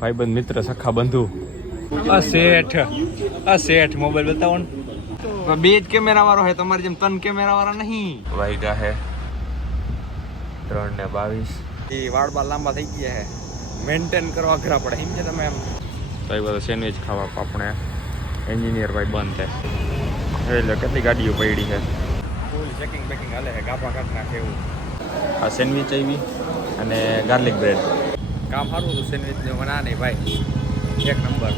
ભાઈબંધ મિત્ર સખા બંધુ આ શેઠ મોબાઈલ બતાવો ને બે જ કેમેરા વાળો હે તમારી જેમ 3 કેમેરા વાળા નહીં વાયગા હે 3:22 એ વાળ બાલ લાંબા થઈ ગયા હે મેન્ટેન કરવા અઘરા પડે એમ છે તમે એમ તો એ બધા સેન્ડવિચ ખાવા આપણે એન્જિનિયર ભાઈ બંધ છે એટલે કેટલી ગાડીઓ પડી છે ફૂલ ચેકિંગ બેકિંગ હાલે છે ગાપા કાઢ નાખે એવું આ સેન્ડવિચ આવી અને ગાર્લિક બ્રેડ કામ સારું હતું સેન્ડવિચનું બના નહીં ભાઈ એક નંબર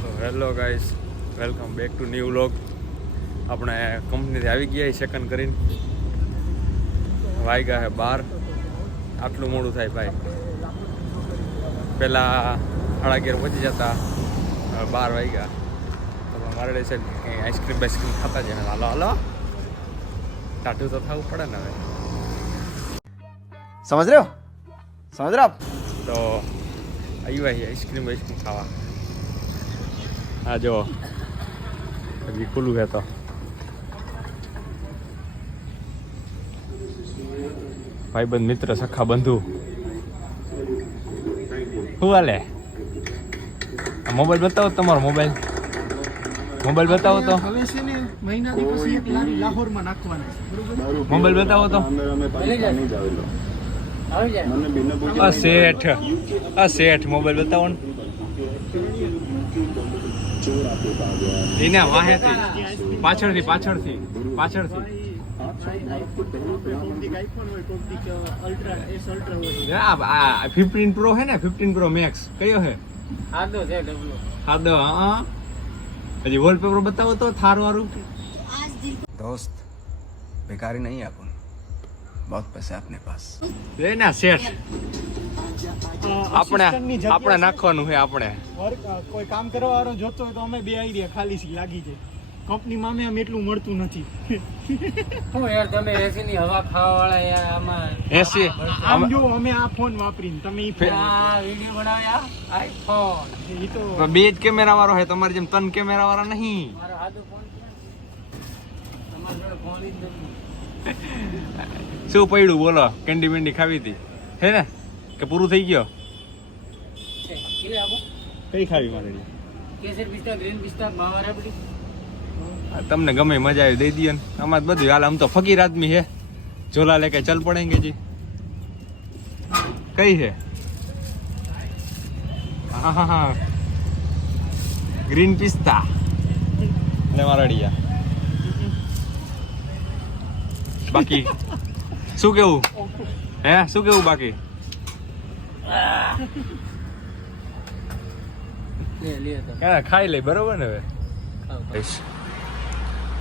તો hello guys welcome back to new vlog આપણે કંપનીથી આવી ગયા સેકન્ડ કરીને વાગ્યા હે 12 આટલું મોડું થાય ભાઈ પહેલાં 11:30 પહોંચી જતા 12 વાગ્યા તો મારે સાહેબ આઈસ્ક્રીમ બાઈસ્ક્રીમ ખાતા છે હાલો હાલો ટાટું તો થવું પડે ને હવે समझ रहे हो તો આવ્યા આઈસ્ક્રીમ બાઈસ્ક્રીમ ખાવા હા જો હજી ખુલ્લું છે તો ભાઈબંધ મિત્ર સખા બંધુ શું હાલે મોબાઈલ બતાવો તમારો મોબાઈલ બતાવો તો હવે છે ને મહિનાથી પછી એક લારી લાહોરમાં નાખવાના છે બરોબર મોબાઈલ બતાવો તો આ શેઠ મોબાઈલ બતાવો ને એના વાહેથી પાછળથી આ 15 પ્રો હે ને 15 પ્રો મેક્સ કયો હે આદો છે ડબલો આદો હા હજી વોલપેપર બતાવો તો થાર વાળું दोस्त बेकारी नहीं है अपन बहुत पैसे अपने पास ના શેઠ આપણે નાખવાનું છે આપણે વર્ક કોઈ કામ કરવા વાળો જોતો હોય તો અમે બે આઈડિયા ખાલી સી લાગી છે કંપનીમાં અમે એટલું મળતું નથી શું યાર તમે એસી ની હવા ખાવા વાળા યાર આમાં એસી આમ જો અમે આ ફોન વાપરીને તમે ઈ ફોન આ વિડિયો બનાવ્યા આઈફોન ઈ તો બે જ કેમેરા વાળો હે તમારી જેમ 3 કેમેરા વાળા નહીં મારો આદો ફોન છે તમારા જોડે ફોન જ નથી શું પડ્યું બોલો કેન્ડી બેન્ડી ખાવી હતી હે ને કે પૂરું થઈ ગયો કે આપો કઈ ખાવી મારે કેસર પિસ્તા ગ્રીન પિસ્તા માવા રેબડી તમને ગમે મજા આવી દઈ દઈએ ને અમારે બધું હાલ આમ તો ફકીર આદમી હે ઝોલા લેકે ચલ પડેંગે જી કઈ હે હા ગ્રીન પિસ્તા લે મારડિયા બાકી શું કેવું બાકી લે તો ખાઈ લે બરોબર ને હવે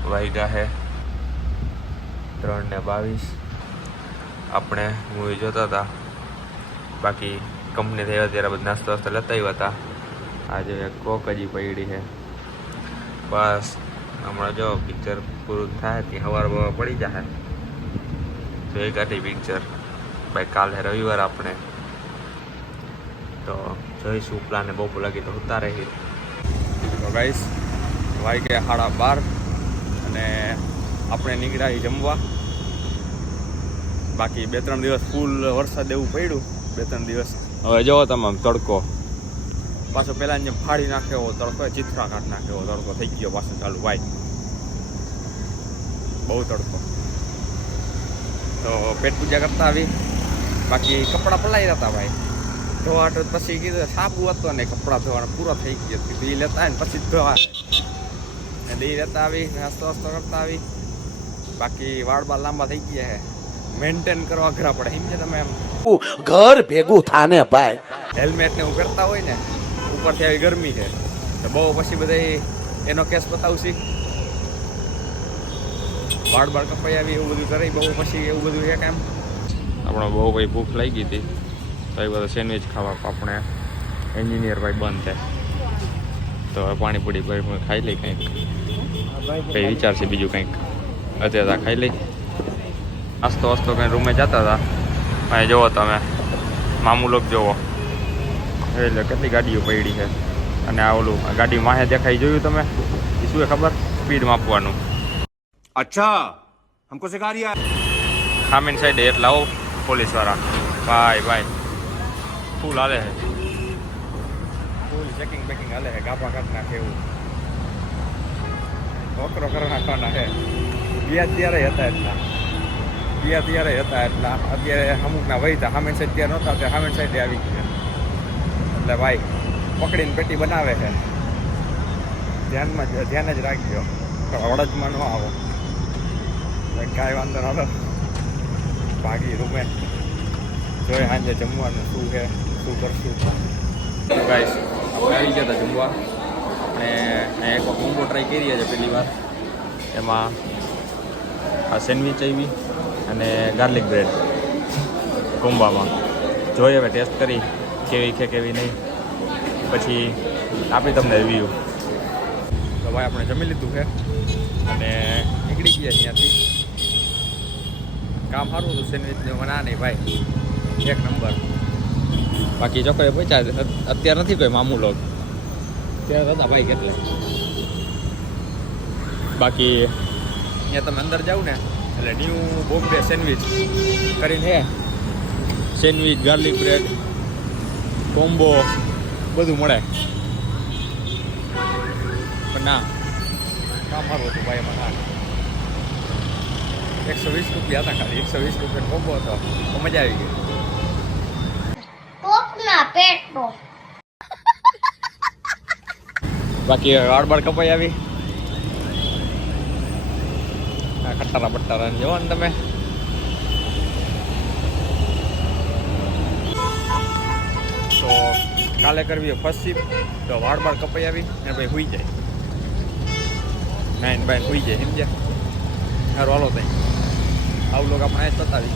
વાયગા હે 3:22 આપણે મૂવી જોતા હતા બાકી કંપની થઈ ત્યારે બધા નાસ્તો વાસ્તો લેતા આવ્યા હતા આજે કોક હજી પડી છે બસ હમણાં જો પિક્ચર પૂરું થાય કે સવાર બવા પડી જાય જોઈ કાઢી પિક્ચર ભાઈ કાલે રવિવાર આપણે તો જોઈશું પ્લાને બહુ લાગી તો ઉતારે રહી તો ગાઈસ વાગ્યા 12:30 અને આપણે નીકળ્યા જમવા બાકી 2-3 દિવસ ફૂલ વરસાદ એવું પડ્યું 2-3 દિવસ હવે જવો તમે તડકો પાછો પહેલાં જેમ ફાડી નાખે એવો તડકો ચિત્રા કાઢ નાખે એવો તડકો થઈ ગયો પાછો ચાલુ ભાઈ બહુ તડકો તો પેટ પૂજા કરતા આવી બાકી કપડાં પલાઈ હતા ભાઈ ધોવાટો પછી કીધું સાબુ હતો ને કપડાં ધોવાના પૂરો થઈ ગયો કીધું એ લેતા ને પછી ધોવા દહીં લેતા આવી નાસ્તો કરતા આવી બાકી વાળ બાલ લાંબા થઈ ગયા હે મેન્ટેન કરવા અઘરા પડે એમ છે તમે એમ घर भेगू थाने पाए હેલ્મેટ ને એવું કરતા હોય ને ઉપરથી આવી ગરમી છે તો બહુ પછી બધા એનો કેસ બતાવશી વાળ બાળ કપાઈ આવી એવું બધું કરે બહુ પછી એવું બધું છે કેમ આપણે બહુ ભાઈ ભૂખ લાગી હતી તો એ બધા સેન્ડવિચ ખાવા આપણે એન્જિનિયર ભાઈ બંધ છે તો હવે પાણીપુરી ભાઈ ખાઈ લઈ કંઈક કંઈ વિચારશે બીજું કંઈક અત્યારે ખાઈ લઈ નાસ્તો કંઈ રૂમે જતા હતા અહીં જુઓ તમે મામૂ લોક જુઓ એટલે કેટલી ગાડીઓ પડી છે અને આ ઓલું ગાડી માહે દેખાઈ જોયું તમે એ શું ખબર સ્પીડ માપવાનું अच्छा हमको सिखा रिया ખામીન સાઈડે એટલે આવો પોલીસવાળા ભાઈ ફૂલ હાલે છે, ફૂલ ચેકિંગ બેકિંગ હાલે છે, ગાભા કાઢ નાખે એવું નોકરો કરી નાખવાના છે. ગયા ત્યારે હતા એટલા અત્યારે અમુકના વહીતા સામે સાઈડ ત્યાં નહોતા ત્યાં સામે સાઈડે આવી ગયા. એટલે ભાઈ પકડીને પેટી બનાવે છે, ધ્યાન જ રાખજો, હળદમાં ન આવો. કાંઈ વાંધો ના ભાગી રૂમે જોઈએ સાંજે જમવાનું શું છે, શું કરશું. ગાઈસ આપણે આવી ગયા હતા જમવા અને એક કોમ્બો ટ્રાય કરી છે પહેલી વાર. એમાં આ સેન્ડવિચ આવી અને ગાર્લિક બ્રેડ કોમ્બામાં. જોઈએ હવે ટેસ્ટ કરી કેવી છે કેવી નહીં, પછી આપી તમને રિવ્યૂ. તો ભાઈ આપણે જમી લીધું છે અને નીકળી ગયા ત્યાંથી. કામ સારું હતું સેન્ડવિચનું, ના નહીં ભાઈ એક નંબર. બાકી ચોકડે પહોંચ્યા અત્યારે નથી કોઈ મામૂ લોક, ત્યારે હતા ભાઈ કેટલે. બાકી અહીંયા તમે અંદર જાઓ ને એટલે ન્યૂ બોમ્બે સેન્ડવિચ કરીને હે, સેન્ડવિચ ગાર્લિક બ્રેડ કોમ્બો બધું મળે. પણ ના કામ સારું હતું ભાઈ. એમાં 120 રૂપિયા હતા ખાલી, 120 રૂપિયાનો કોમ્બો હતો તો મજા આવી ગઈ. બાકી વાળબાળ કપાઈ આવી, ખટારા બટારા જોવો ને તમે. તો કાલે કરવી ફર્સ્ટ શિફ્ટ, તો વાળબાળ કપાઈ આવી અને ભાઈ સુઈ જાય, નાઈન બાઈન સુઈ જાય, સમજ્યા. સારું હાલો તઈ આવું લોકો આપણે સતાવી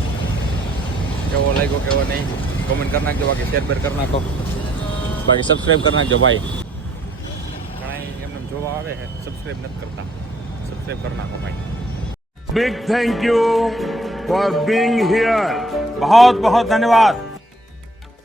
કેવો લાગ્યો કેવો નહીં કમેન્ટ કરી નાખજો. બાકી શેર બેર કરી નાખો, બાકી સબસ્ક્રાઈબ કરી નાખજો ભાઈ. ઘણા એમને જોવા આવે છે સબસ્ક્રાઈબ નથી કરતા, સબસ્ક્રાઈબ કરી નાખો ભાઈ. Big thank you for being here. बहुत बहुत धन्यवाद.